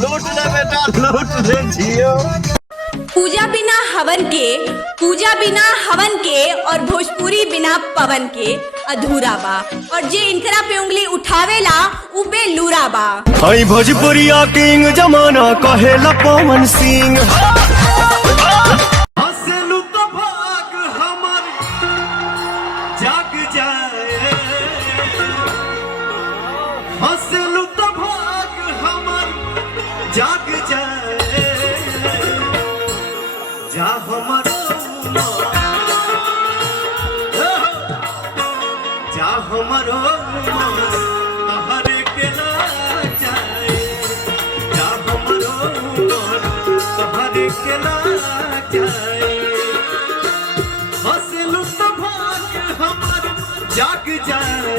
लूट ले बेटा, लूट ले जियो। पूजा बिना हवन के और भोजपुरी बिना पवन के अधूरा बा, और जे इनकरा पे उंगली उठावेला उ बेलूरा बा। हई भोजपुरिया किंग जमाना कहेला पवन सिंह। हंसलू तो भाग हमर जाग जाए, हंसलू तो भाग हमर जाग जाए, जा हमर जा हमरो तहरे के ना जाए, जा हमरो तहरे के ना जाए। हंसलू तो भाग हमर जाग जाए,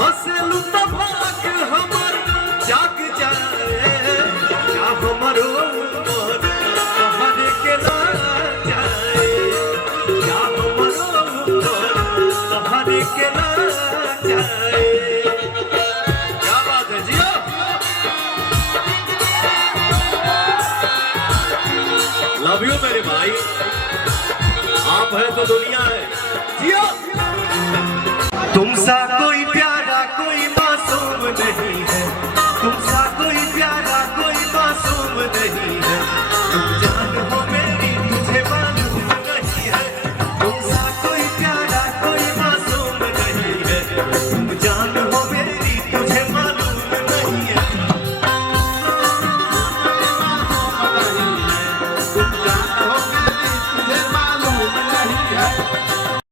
हंसलू तो भाग हमर जाग जाए, जा हमरो तहरे के ना जाए, जा हमरो तहरे के ना जाए। क्या बात है जियो। लव यू मेरे भाई, आप है तो दुनिया है। जियो। तुम सा कोई